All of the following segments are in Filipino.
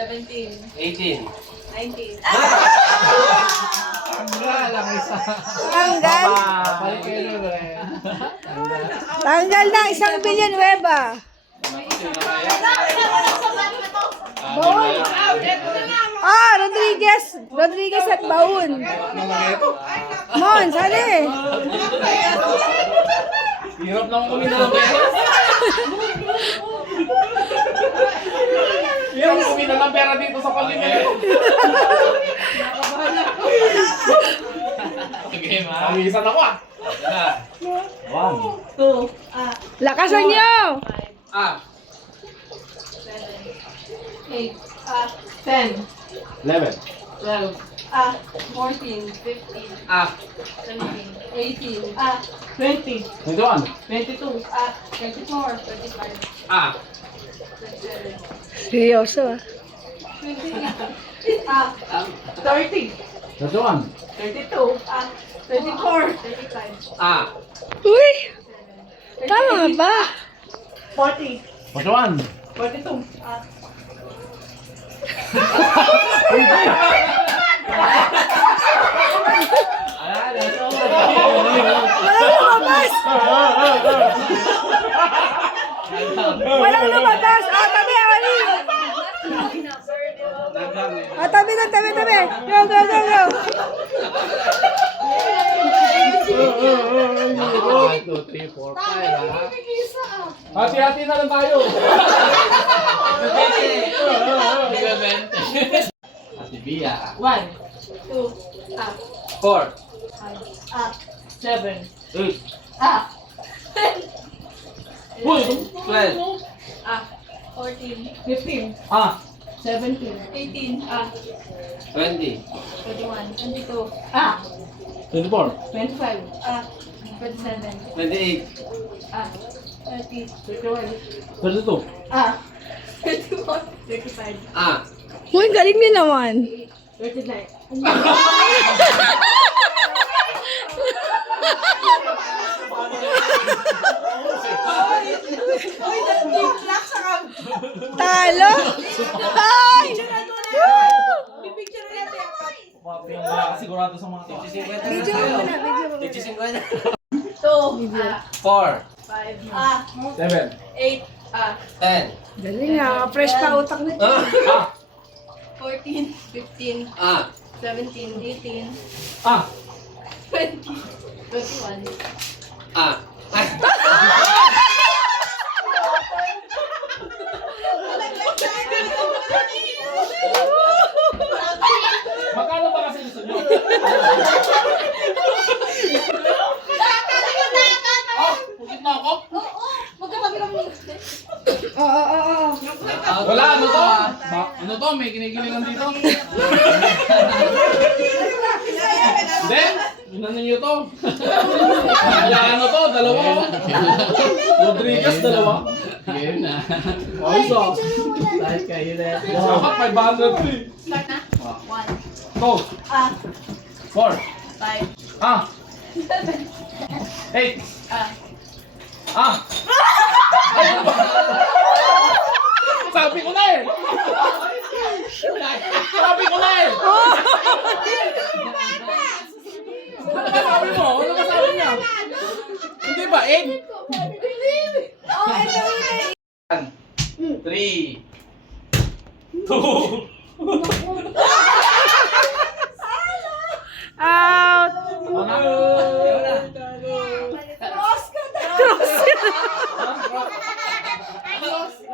17. 18. 19. Tanggal ang isa. Tanggal. Balik kayo rin. Tanggal na 1 billion weba. Ah, Rodriguez. Rodriguez at Baun. Mon, sali. Hirap lang kami ng pera. Hirap kami ng pera dito sa pamimili. Okay, ma. Pamisan ako ah. One. 2. Lakasan nyo. 5. Ah. 7. 8. 10. 11. 12. 14. 15. Ah. 17. 18. 20. 21. 22. 24. 25. Ah. 27. Seryoso ah. 28. 30. 31. 32. 34. 35. Ah. Uy, tama ba? 40. 41. 42. Walang lumabas. Walang lumabas. Ah, tabi, Ali. Ah, tabi na, tabi, tabi. Go, go, go, go. 1, 2, 3, 4, 5. Hati-hati na lang tayo. Ate Bia. 1. 2. 4. 7. 8. 12. 14. 15. Ah. 17. 18. 20. 21. 22. 24. 25. 27. 28. 30. 31. 32. 31. 35. Ah. Uy, galing niyo naman. 39. Talo. Ay! Sigurado sa mga tao. Video mo na, video mo na. 2. 4. 5. 7. 8. 10. Galing nga, fresh pa utak na. Ah. 14. 15. Ah. 17. 18. Ah. 20. 21. Ah. Magkano ba kasi gusto nyo? Oh, pukit na ako? Oo. Wala, ano to? Ano to? May kinikilingan dito? Hindi! Inan ninyo to. Ano to? Dalawa. Rodriguez, dalawa. Game na. Also. Dahil kayo na. Dapat 500 eh. Start na. 1. Go. 4. 5. Ah. 7. 8. 8. Ah. Ayun ba? Sabi ko na eh. Sabi ko na eh. Ano ba sabi mo? Ano ba sabi niya? Hindi ba? 8? 3. 2. Out. Cross ka na.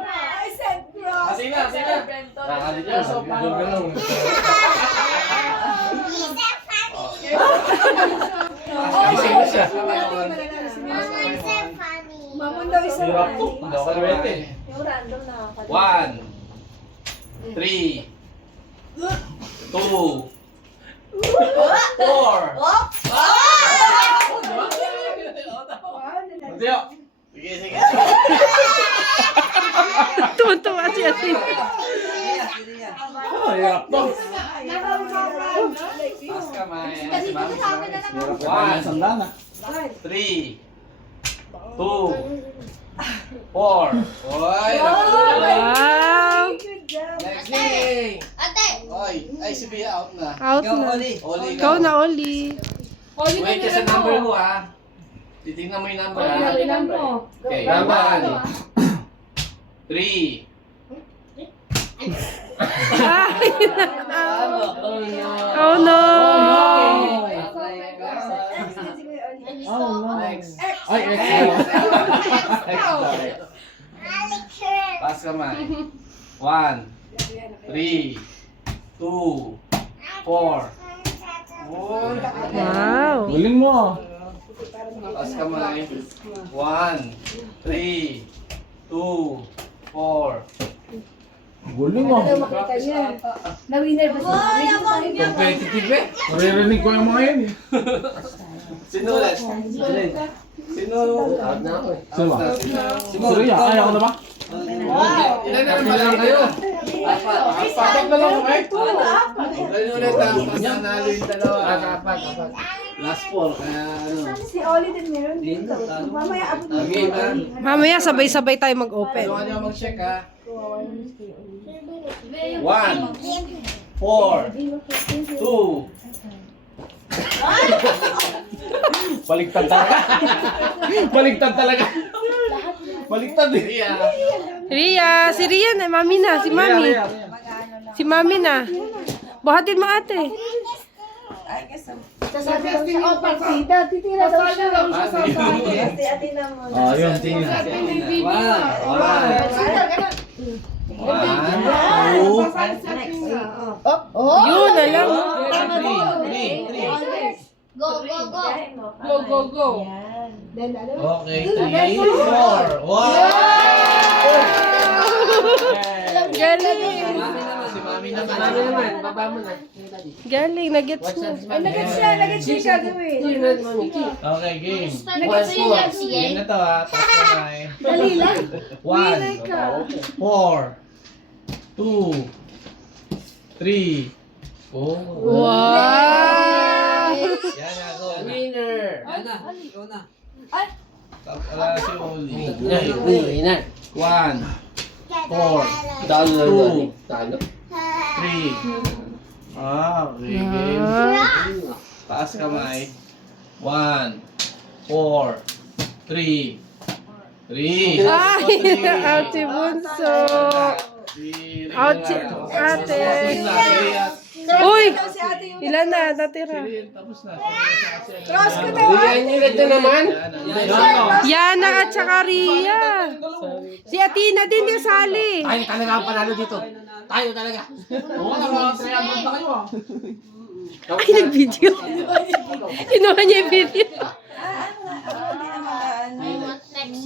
I said cross. Sige na. Gising na siya. Mamon daw isa. Hirap to. Hindi ako kalawete. Yung random na. 1. 3. 2. 4. Mateo. Sige. Tuwa-tuwa si Ate. Oh, hirap to. Taas kamay. Kasi dito sa akin na lang. Hirap ka na sa sandana. 3. 2. 4. Oy. Wow. Next game. Ate! Oy, ay si Bia out na. Out na. Oli Ikaw na, Oli. Wait ka sa number mo ha. Titingnan mo yung number ha. Okay, Number. 3. Oh no! Next. Ay, Pass kamay. 1, 3, 2, 4. Wow! Galing mo ah. Pass kamay. 1, 3, 2, 4. Galing ah. Na-winner ba siya? Competitive eh. Naririnig ko yung mga yan eh. Sino ulit? Sino? Out na ako eh. Sino ba? Sino? Si Ria, ay ako na ba? Ilan na lang kayo? Patak na lang ako eh. Ganun ulit ang pananalo yung dalawa. Last 4, kaya ano. Si Oli din meron dito. Mamaya abot mo. Okay ba? Mamaya sabay-sabay tayo mag-open. Tulungan niyo mag-check ha. 1, 4, 2, Baligtad talaga. Baligtad talaga. Baligtad eh. Ria. Ria, si Ria na, mami na, si mami. Si mami na. Buhatin mo ate. Sasabi ko siya, oh, partida. Titira daw siya. Ate na mo. Oh, yun, tingin. 1, 2, Yun, alam. 3. Go, go, go! Okay, 3, 4. Wow! Galing. Si Mami naman. Baba mo na. Galing, nagets mo. Ay, nagad siya gagawin. Okay, game. Sige. Game na to ha. Pass kamay. Dali lang. 1, 4, 2, 3, 4. Wow! Yan na, go. Winner. Wala si Oli. 1, 4, 2, 3. Okay, game. Taas kamay. 1, 4, 3. 3. Ay, ate bunso. Out si ate. Uy! Ilan na, natira. Tapos na. Cross ko daw. Yana at saka Ria. Si Atina din kasali. Tayo talaga ang panalo dito. Tayo talaga. Oo, mga 300 na kayo ah. Ay, nag-video. Kinuha niya yung video.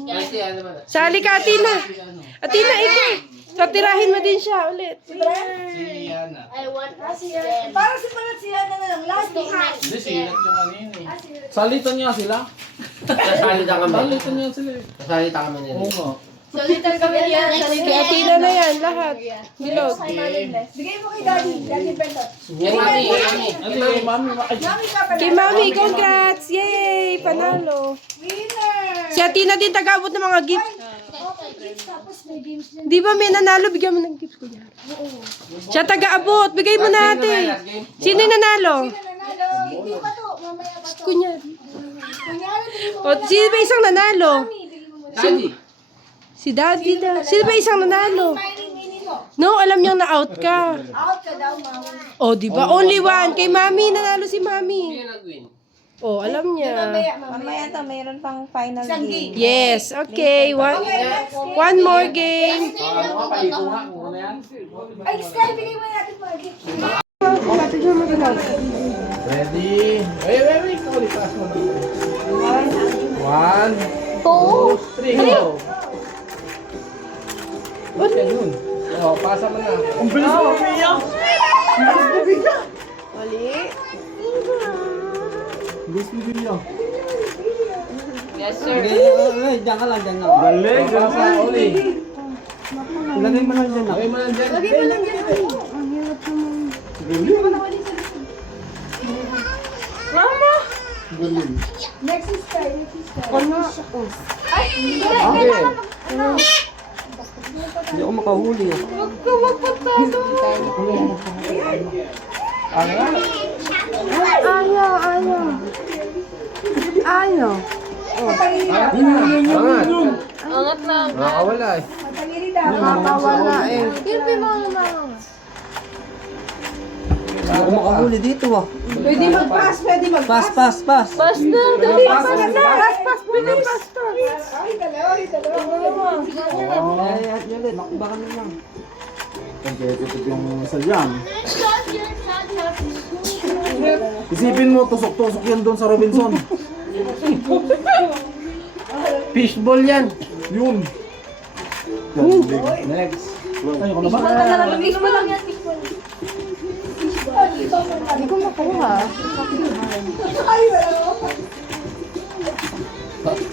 Next game. Sali ka, Atina. Atina, ikaw. Tatirahin mo din siya ulit. Si Yana. I want them. Para si Palat siya na lang. Last behind. Hindi, silat yung kanina eh. Salitan niya sila. Sasalita kami. Salitan niya sila eh. Sasalita kami nila. Oo nga. Solitar kami yan. Kay Atina na yan, lahat. Bilog. Bigay mo kay Daddy. Daddy Bentot. Yan, mami. Mami. Ano yung mami? Ay, Mami ka pala. Kay Mami, congrats! Yay! Panalo. Winner. Si Atina din tagabot ng mga gift. Okay, kids. Tapos may games din. Di ba may nanalo? Bigyan mo ng gift ko yan. Siya taga-abot. Bigay mo natin. Sino yung nanalo? Nanalo. Hindi pa to. Mamaya pa to. Kunyari. Kunyari, bigay mo. O, sino ba isang nanalo? Daddy. Si Daddy daw. Sino ba isang nanalo? Tiny mini mo. No, alam niyang na-out ka. Out ka daw, mama. O, di ba? Only one. Kay Mami, nanalo si Mami. Sino nag-win? O, alam niya. Mamaya to, mayroon pang final game. Yes, okay. One more game. ano ka, paligo nga. Kung ano yan. Ay, Sky, bigay mo natin mga gift. Ready? Wait. Pass mo na. 1, 2, 3, go. What's yan yun? Oh, pasa mo na. Ang bilis mo, Mia. Bilis mo, Mia. Yes, sir. Diyan ka lang, diyan lang. Galing. Pasa, Oli. Lagay mo lang dyan. Lagay mo lang dyan. Lagay mo lang dyan. Galing. Next is Sky, next is Sky. Okay. Hindi ako makahuli. Huwag ka magpatalo. Ayaw, ayaw. Ayaw. Angat lang. Nakakawala eh. Nakakawala eh. Hindi ako makahuli dito ah. Pwede mag-pass, pwede mag-pass. Pass. Pass na, dali. Pass na. Pass, pwede pass to. Ay, dalawa. Ay, ulit. Nakbakan na lang. yung sadyang. Isipin mo, tusok-tusok yan doon sa Robinson. Fishball yan. Yun. Next. Ay, ako na ba? Hindi ko makuha.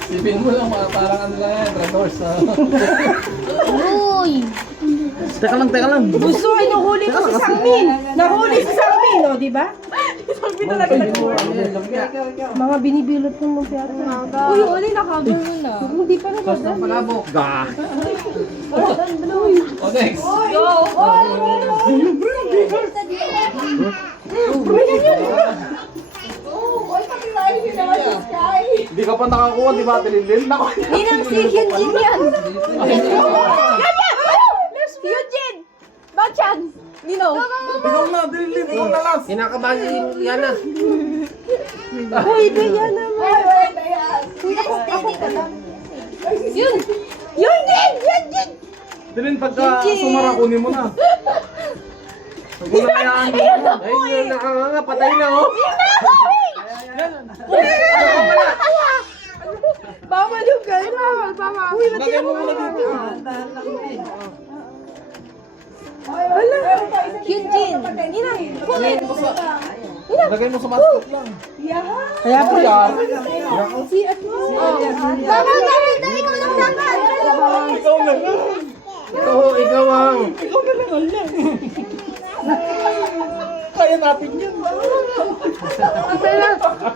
Isipin mo lang mga parang ano lang yan, Red sa... Uy! Teka lang. Gusto, inuhuli ko si Sangmin. Nahuli si Sangmin, o, di ba? Mga binibilot ng mga piyata. Uy, uli, nakagal mo na. Hindi pa na Pass ng palabok. O, next. Hindi ka pa nakakuha, di ba? Tililin na ko. Ninang si Hyunjin yan. Hyunjin! Bachan! Nino! Ikaw na, tililin. Ikaw na last. Kinakabahan yan na. Uy, yan naman. Yun! Hyunjin! Hyunjin! Tilin, pagka sumara, kunin mo na. Huwag mo na kayaan. Ay, nakakanga. Patay na oh. Bawal yung gano'n. Bawal. Uy, Lagay mo muna dito. Hyunjin! Ninang! Lagay mo sa mascot lang. Kaya po yan. Ikaw ang. Kaya natin yan.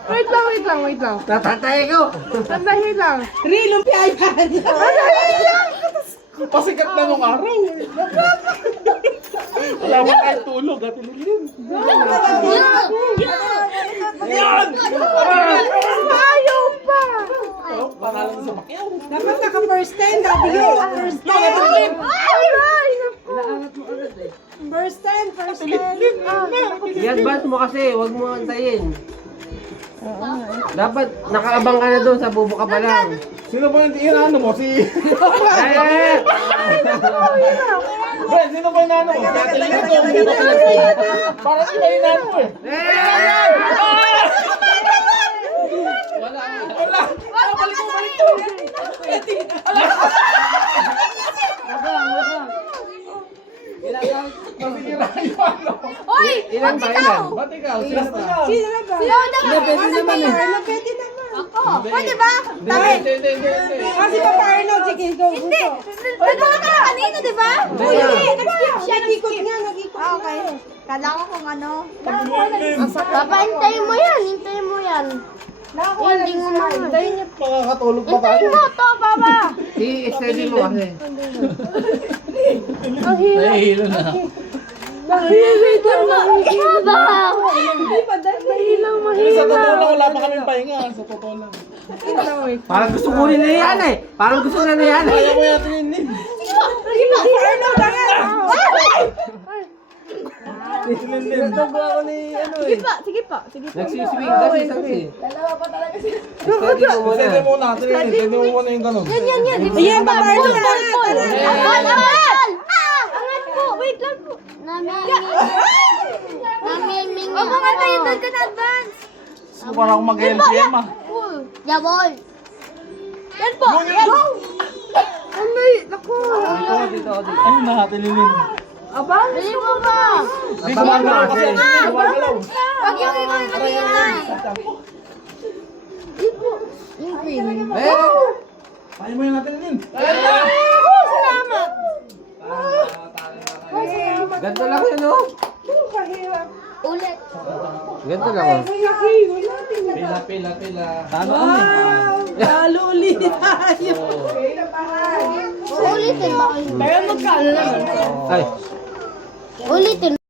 Wait lang. Natatay ko. Sandali lang. Lumpia yan. Pasikat na nung araw. Wala mo kahit tulog, at tililin. Ayaw pa. Pangalan sa Macau. Dapat naka-first 10, W. First 10. First 10, first 10. I-advance mo kasi. Huwag mo antayin. Dapat nakaabang ka na doon sa bubo ka pa lang. Sino ba yung inaano mo? Si... Eh! Ben, sino ba yung inaano mo? Tililin ko. Parang iba yung inaano mo eh. Wala. Balik ko. Masisira yung ano. Ilan ba? Ilan? Ba't ikaw? Sino ba? Sino na ba? Pwede naman eh. Pwede naman. Pwede ba? Hindi. Kasi pa Arnold, sige, go. Hindi! Nagpaka ka na kanina, di ba? Siya, nag-ikot nga, nag-ikot nga. Okay. Kala ko kung ano. Papa, hintayin mo yan. Hintayin mo yan. Hindi mo naman. Makakatulog pa Hintayin tayo. mo to, Papa. I-steady mo kasi. Nahihilo na. Papa! Sa totoo lang, wala pa kaming pahinga. Sa totoo lang. Parang gusto ko rin na yan eh. Parang gusto na yan eh. Kaya mo yan tililin. Sige pa, si Arnold na nga. Sige pa. Nagsiswing kasi sabi. Steady mo muna. Steady muna. Steady mo muna yung ganun. Ayan, pa Arnold na nga. Angat po! Wait lang po! Namiming na. Huwag nga tayo doon ka na advance! Gusto parang mag-LPM ah. Jabol! Yan po! Yan! Ayun na, tililin. Bili mo ba? Di gumagalaw kasi. Gumagalaw. Huwag yung ikaw yung mag-iingay! Kaya mo yung natililin. Ganto lang yun oh. Kahirap. Ulit. Ganito lang oh. Pila. Tama kami. Talo ulit tayo. Ulitin ba? Pero magkano naman? Ay. Ulitin.